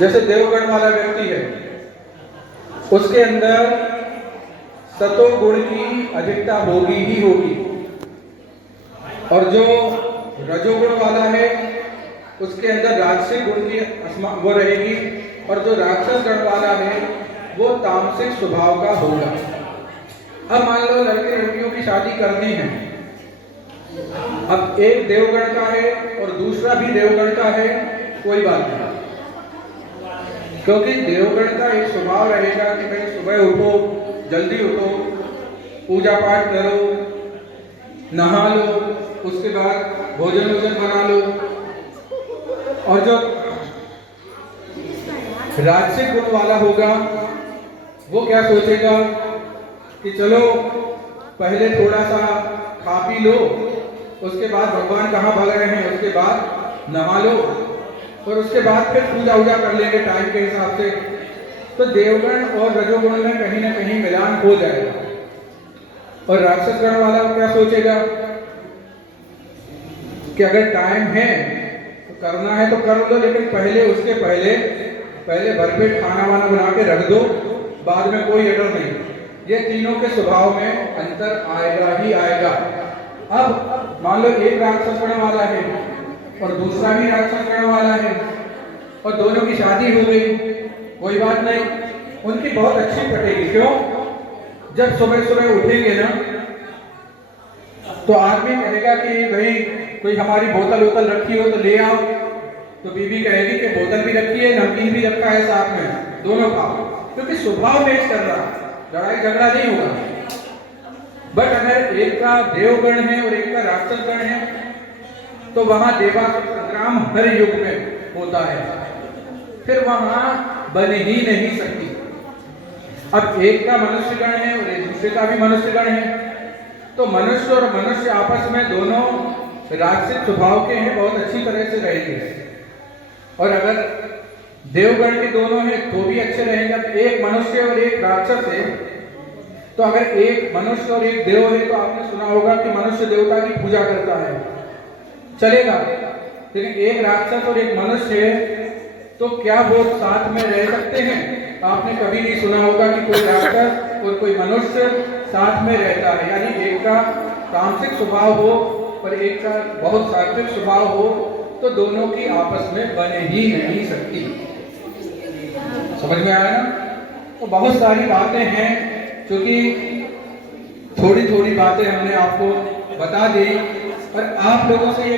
जैसे देवगण वाला व्यक्ति है, उसके अंदर सतोगुण की अधिकता होगी ही होगी, और जो रजोगुण वाला है उसके अंदर राजसिक गुण की वो रहेगी, और जो राक्षस गण वाला है वो तामसिक स्वभाव का होगा। अब मान लो लड़के लड़कियों की शादी करनी है, अब एक देवगण का है और दूसरा भी देवगण का है, कोई बात नहीं, क्योंकि देवगण का एक स्वभाव रहेगा कि भाई सुबह उठो, जल्दी उठो, पूजा पाठ करो, नहा लो, उसके बाद भोजन वोजन बना लो। और जो राजसिक गुण वाला होगा वो क्या सोचेगा कि चलो पहले थोड़ा सा खा पी लो, उसके बाद भगवान कहाँ भाग रहे हैं, उसके बाद नहा लो, और उसके बाद फिर पूजा वूजा कर लेंगे टाइम के हिसाब से। तो देवगण और रजोगुण में कहीं ना कहीं मिलान हो जाएगा। और राक्षस गण वाला क्या सोचेगा कि अगर टाइम है तो करना है तो कर लो, लेकिन पहले उसके पहले भरपेट खाना वाना बना के रख दो, बाद में कोई एडर नहीं। ये तीनों के स्वभाव में अंतर आएगा ही आएगा। अब मान लो एक राक्षस गण वाला है और दूसरा भी राक्षस गण वाला है, और दोनों की शादी हो गई, कोई बात नहीं, उनकी बहुत अच्छी कटेगी। क्यों? जब सुबह सुबह उठेंगे ना तो आदमी कहेगा कि भाई कोई हमारी बोतल वोतल रखी हो तो ले आओ, तो बीवी कहेगी कि बोतल भी रखी है, नमकीन भी रखा है साथ में, दोनों खाओ, क्योंकि स्वभाव मैच कर रहा, लड़ाई झगड़ा नहीं होगा। बट अगर एक का देवगण है और एक का राक्षस गण है तो वहां देवासुर संग्राम हर युग में होता है, फिर वहां बन ही नहीं सकती। अब एक का मनुष्य गण है और एक दूसरे का भी मनुष्य गण है, तो मनुष्य और मनुष्य आपस में दोनों राक्षसिक स्वभाव के हैं, बहुत अच्छी तरह से रहेंगे। और अगर देवगण के दोनों हैं तो भी अच्छे रहेंगे। तो एक मनुष्य और एक राक्षस है, तो अगर एक मनुष्य और एक देव है तो आपने सुना होगा कि मनुष्य देवता की पूजा करता है, चलेगा। लेकिन एक राक्षस और एक मनुष्य है तो क्या वो साथ में रह सकते हैं? आपने कभी नहीं सुना होगा कि कोई राक्षस और कोई मनुष्य साथ में रहता है। यानी एक का तामसिक स्वभाव हो और एक का बहुत सात्विक स्वभाव हो, तो दोनों की आपस में बन ही नहीं सकती। समझ में आया ना? तो बहुत सारी बातें हैं, क्योंकि थोड़ी थोड़ी बातें हमने आपको बता दी, और आप लोगों से ये